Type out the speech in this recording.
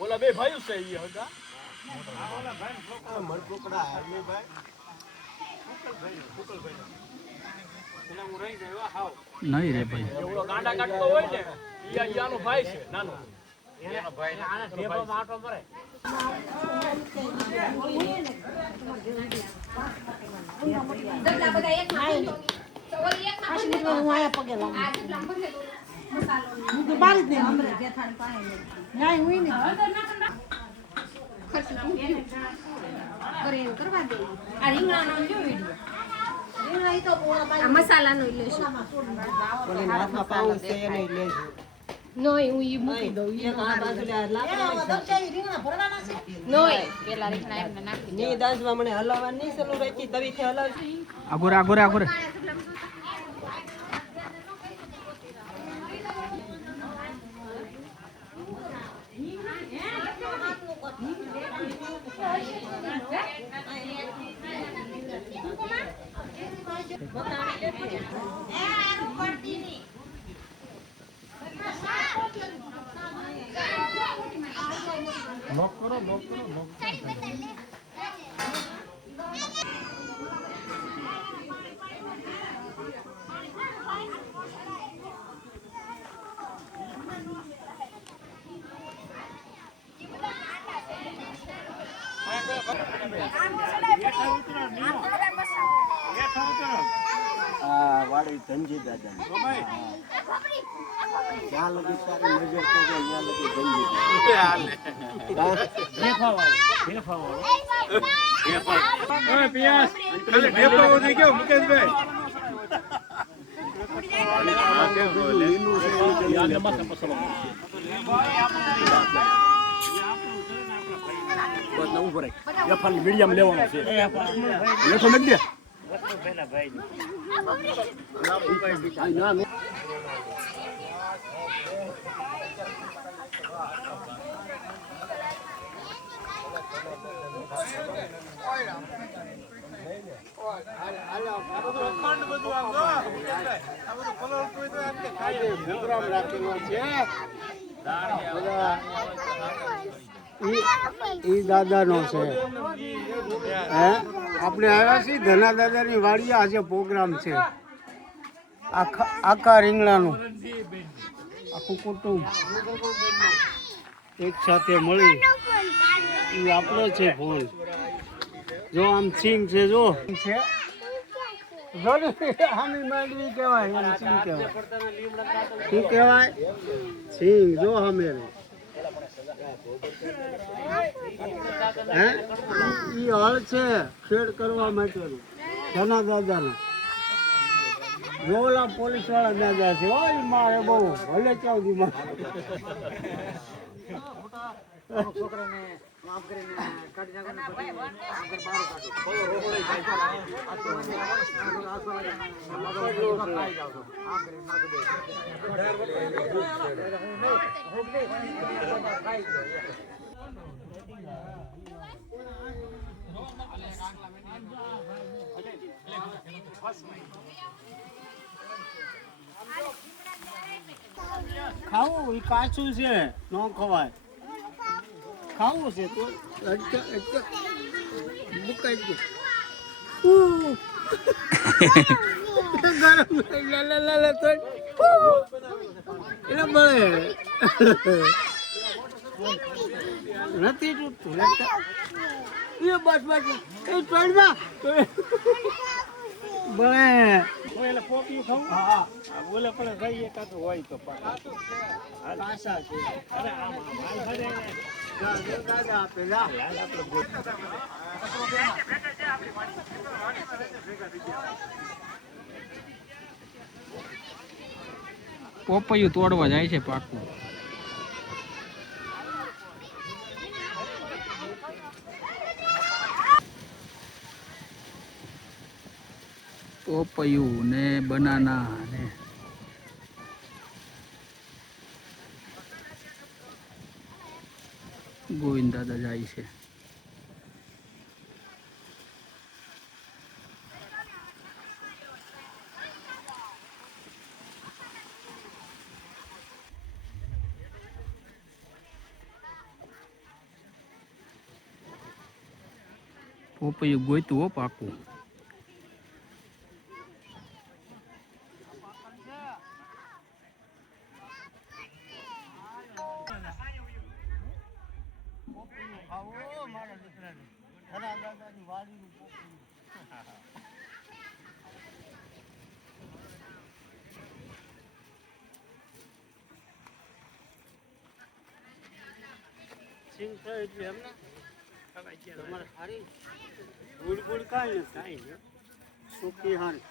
ઓલા બે ભાઈઓ છે ઈ હતા મરકુકડા હાલે ભાઈ નહીં રે ભાઈ એવડો ગાંડા કાઢતો હોય ને ઈ યાનો ભાઈ છે નાનો એનો ભાઈ આને ઢેબો માટો મરે દગલા બધા એક માં તો ઓલી એક માં હું આયા પગે લાગુ આ દગલા પગે મસાલો હું તો બાર જ ને અમરે જેઠાણ પાસે નહીં હું ને ખર્ચ નું કરે કરવા દે આ રીંગણાનો જો વિડિયો રીંગણા ઈ તો આ મસાલાનો લેશું બોલે હાથમાં પાઉં છે એને લેજો નોય હું ઈ મૂકી દઉં એક આ બાજુ લે લાકડા રીંગણા ભરવાના છે નોય પેલા રીંગણા એમને નાખી ની દાસમાં મને હલાવવા નહીં સલું રહેતી તવીથી હલાવજો આગોરે આગોરે આગોરે વાડી ધનજી દાદા જ્યાં લગી તારી નજર તો ત્યાં લગી ધનજી મીડિયમ લેવાનો છે લેખો મેક દે ઈ દાદાનો છે હે આપણે આવ્યા છીએ ધના દાદાની વાડીએ આજે પ્રોગ્રામ છે આખા રીંગણાનું આખું કુટુંબ એક સાથે મળી એ આપણો છે ફોન જો આમ સિંગ છે જો છે આમી માંડવી કહેવાય એમ સિંગ કહેવાય શું કહેવાય સિંગ જો અમે હે ઈ હળ છે ખેડ કરવા માટેનું ધના દાદાનું જોલા પોલીસ વાળા દાદા છે ઓય મારે બહુ ભલે ચાવદી માં છોકરાને માફ કરીને કાઢી ખાવું એ કાચું છે ન ખવાય ખાવું છે તો મુકાઈ દે ગરમ લા તો એટલે બળે નથી તૂટતું એ બસ બસ એ ચોડમાં બળે એટલે પોપિયું ખાવું હા બોલે પડે જઈએ કાતો હોય તો પાછા છે અરે આમ હાલ ભરે દાદા આપે જા પોપૈયું તોડવા જાય છે પાકું પોપૈયું ને બનાના ને ગોવિંદ દાદા જાય છે પોપૈયું ગોઈતું હો પાકું. સિંગ થાય એટલે એમને તમારે સારી ગુડ ગુડ કાંઈ નથી સુખી હારી